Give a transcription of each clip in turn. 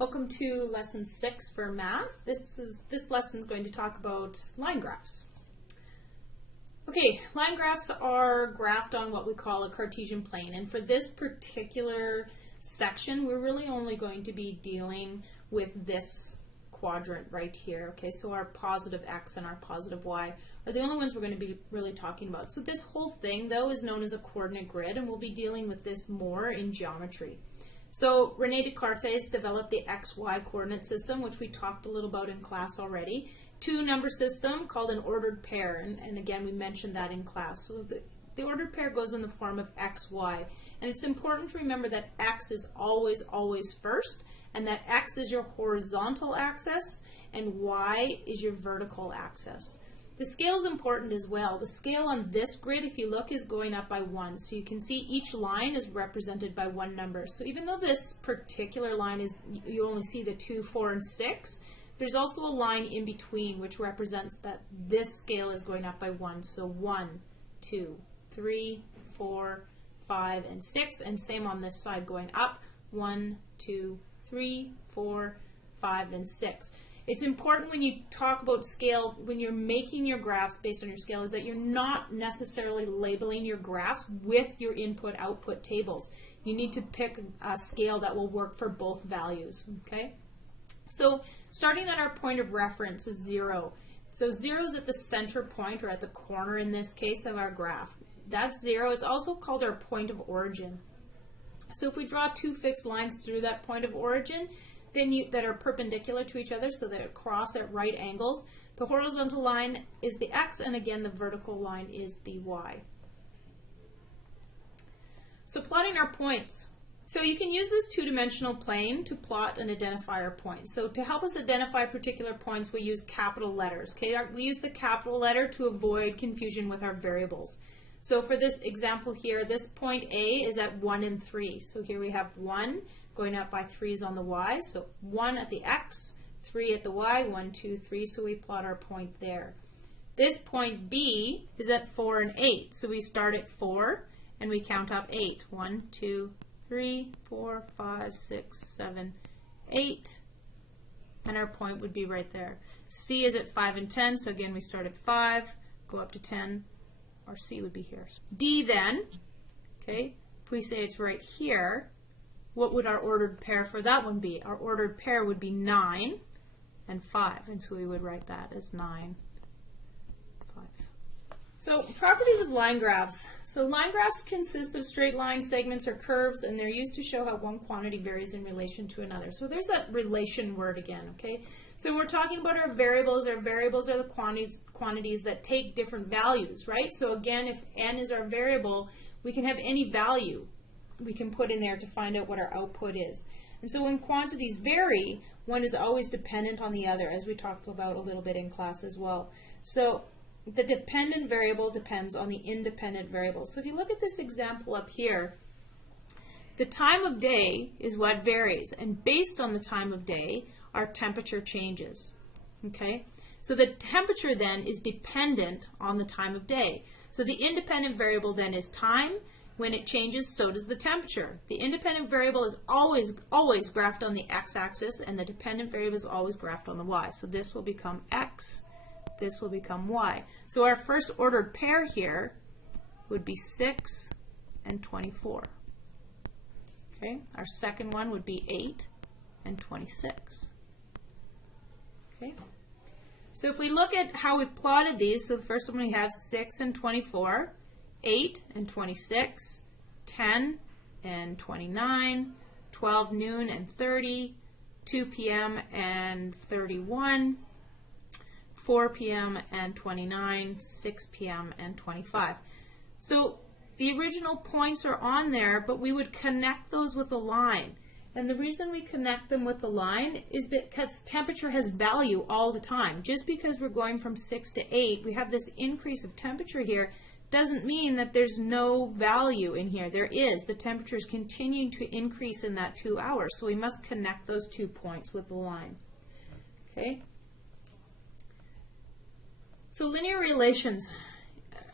Welcome to lesson 6 for math. This lesson is going to talk about line graphs. Okay, line graphs are graphed on what we call a Cartesian plane, and for this particular section we're really only going to be dealing with this quadrant right here. Okay, so our positive x and our positive y are the only ones we're going to be really talking about. So this whole thing though is known as a coordinate grid, and we'll be dealing with this more in geometry. So René Descartes developed the XY coordinate system, which we talked a little about in class already. Two-number system called an ordered pair, and again we mentioned that in class. So the ordered pair goes in the form of XY, and it's important to remember that X is always first, and that X is your horizontal axis and Y is your vertical axis. The scale is important as well. The scale on this grid, if you look, is going up by 1. So you can see each line is represented by one number. So even though this particular line is, you only see the 2, 4, and 6, there's also a line in between which represents that this scale is going up by 1. So 1, 2, 3, 4, 5, and 6, and same on this side going up, 1, 2, 3, 4, 5, and 6. It's important when you talk about scale, when you're making your graphs based on your scale, is that you're not necessarily labeling your graphs with your input-output tables. You need to pick a scale that will work for both values, okay? So starting at our point of reference is 0. So 0 is at the center point, or at the corner in this case, of our graph. That's 0. It's also called our point of origin. So if we draw two fixed lines through that point of origin, that are perpendicular to each other, so that it cross at right angles. The horizontal line is the x, and again the vertical line is the y. So plotting our points. So you can use this two-dimensional plane to plot and identify our points. So to help us identify particular points, we use capital letters. Okay, we use the capital letter to avoid confusion with our variables. So for this example here, this point A is at 1 and 3. So here we have 1. Going up by 3's on the y, so 1 at the x, 3 at the y, 1, 2, 3, so we plot our point there. This point B is at 4 and 8, so we start at 4 and we count up 8. 1, 2, 3, 4, 5, 6, 7, 8, and our point would be right there. C is at 5 and 10, so again we start at 5, go up to 10, or C would be here. D then, okay, if we say it's right here, what would our ordered pair for that one be? Our ordered pair would be 9 and 5, and so we would write that as 9, 5. So properties of line graphs. So line graphs consist of straight lines, segments, or curves, and they're used to show how one quantity varies in relation to another. So there's that relation word again, okay? So when we're talking about our variables are the quantities that take different values, right? So again, if n is our variable, we can have any value we can put in there to find out what our output is. And so when quantities vary, one is always dependent on the other, as we talked about a little bit in class as well. So the dependent variable depends on the independent variable. So if you look at this example up here, the time of day is what varies, and based on the time of day, our temperature changes. Okay? So the temperature then is dependent on the time of day. So the independent variable then is time. When it changes, so does the temperature. The independent variable is always graphed on the x-axis, and the dependent variable is always graphed on the y. So this will become x, this will become y. So our first ordered pair here would be 6 and 24. Okay? Our second one would be 8 and 26. Okay? So if we look at how we've plotted these, so the first one we have 6 and 24. 8 and 26, 10 and 29, 12 noon and 30, 2 p.m. and 31, 4 p.m. and 29, 6 p.m. and 25. So the original points are on there, but we would connect those with a line. And the reason we connect them with the line is because temperature has value all the time. Just because we're going from 6 to 8, we have this increase of temperature here, doesn't mean that there's no value in here. There is. The temperature is continuing to increase in that 2 hours, so we must connect those 2 points with the line. Okay? So linear relations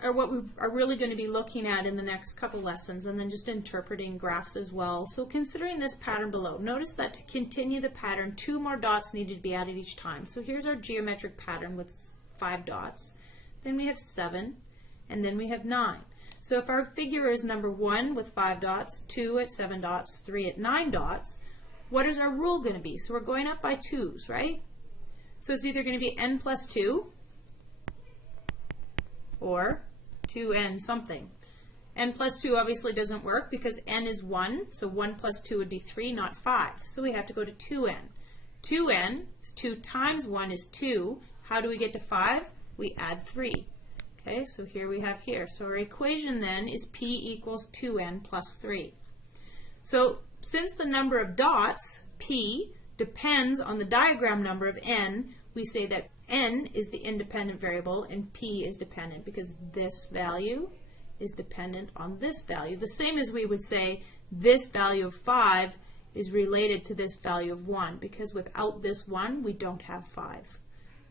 are what we are really going to be looking at in the next couple lessons, and then just interpreting graphs as well. So considering this pattern below, notice that to continue the pattern, 2 more dots needed to be added each time. So here's our geometric pattern with 5 dots. Then we have 7, and then we have 9. So if our figure is number 1 with 5 dots, 2 at 7 dots, 3 at 9 dots, what is our rule going to be? So we're going up by 2's, right? So it's either going to be n plus 2 or 2n something. N plus 2 obviously doesn't work because n is 1, so 1 plus 2 would be 3, not 5. So we have to go to 2n. 2n is 2 times 1 is 2. How do we get to 5? We add 3. Okay, so here we have here. So our equation then is p equals 2n plus 3. So since the number of dots, p, depends on the diagram number of n, we say that n is the independent variable and p is dependent because this value is dependent on this value. The same as we would say this value of 5 is related to this value of 1 because without this 1 we don't have 5.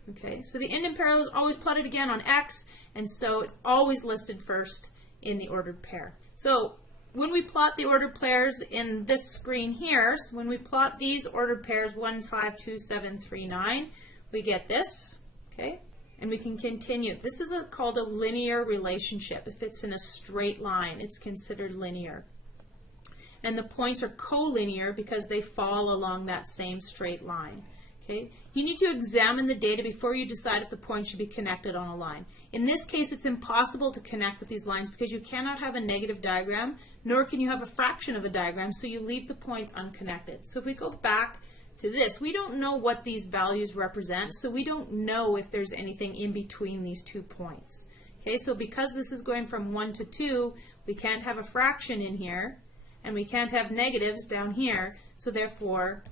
Okay, so the independent parallel is always plotted again on x, and so it's always listed first in the ordered pair. So when we plot the ordered pairs in this screen here, so when we plot these ordered pairs 1, 5, 2, 7, 3, 9, we get this, okay, and we can continue. This is called a linear relationship. If it's in a straight line, it's considered linear. And the points are collinear because they fall along that same straight line. Okay? You need to examine the data before you decide if the points should be connected on a line. In this case, it's impossible to connect with these lines because you cannot have a negative diagram, nor can you have a fraction of a diagram, so you leave the points unconnected. So if we go back to this, we don't know what these values represent, so we don't know if there's anything in between these 2 points. Okay, so because this is going from 1 to 2, we can't have a fraction in here, and we can't have negatives down here, so therefore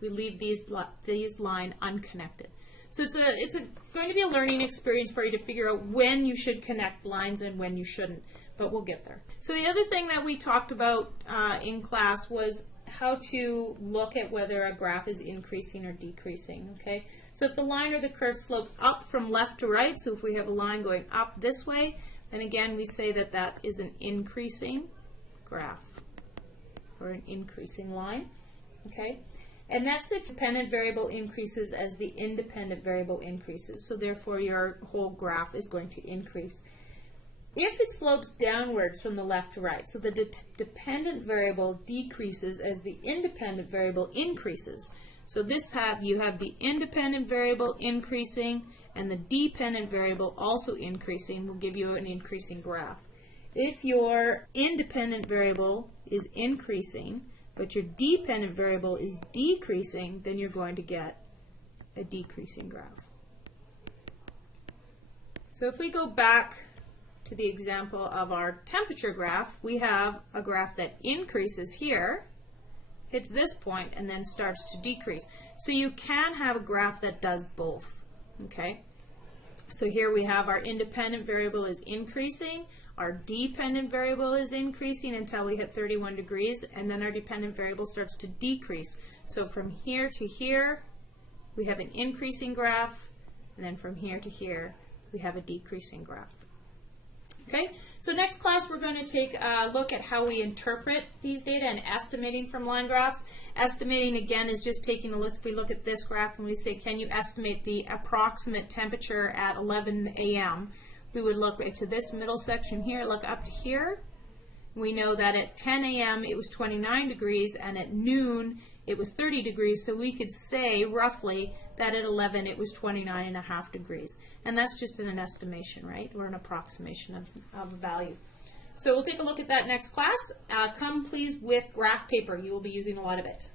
we leave these line unconnected. So it's going to be a learning experience for you to figure out when you should connect lines and when you shouldn't, but we'll get there. So the other thing that we talked about in class was how to look at whether a graph is increasing or decreasing. Okay, so if the line or the curve slopes up from left to right, so if we have a line going up this way, then again we say that that is an increasing graph or an increasing line. Okay, and that's if the dependent variable increases as the independent variable increases. So therefore your whole graph is going to increase. If it slopes downwards from the left to right, so the dependent variable decreases as the independent variable increases. So you have the independent variable increasing and the dependent variable also increasing will give you an increasing graph. If your independent variable is increasing, but your dependent variable is decreasing, then you're going to get a decreasing graph. So if we go back to the example of our temperature graph, we have a graph that increases here, hits this point, and then starts to decrease. So you can have a graph that does both. Okay? So here we have our independent variable is increasing, our dependent variable is increasing until we hit 31 degrees, and then our dependent variable starts to decrease. So from here to here, we have an increasing graph, and then from here to here, we have a decreasing graph. Okay, so next class we're going to take a look at how we interpret these data and estimating from line graphs. Estimating, again, is just taking a look. If we look at this graph and we say, can you estimate the approximate temperature at 11 a.m.? We would look right to this middle section here, look up to here. We know that at 10 a.m. it was 29 degrees and at noon it was 30 degrees, so we could say roughly that at 11 it was 29.5 degrees. And that's just an estimation, right? Or an approximation of a value. So we'll take a look at that next class. Come please with graph paper. You will be using a lot of it.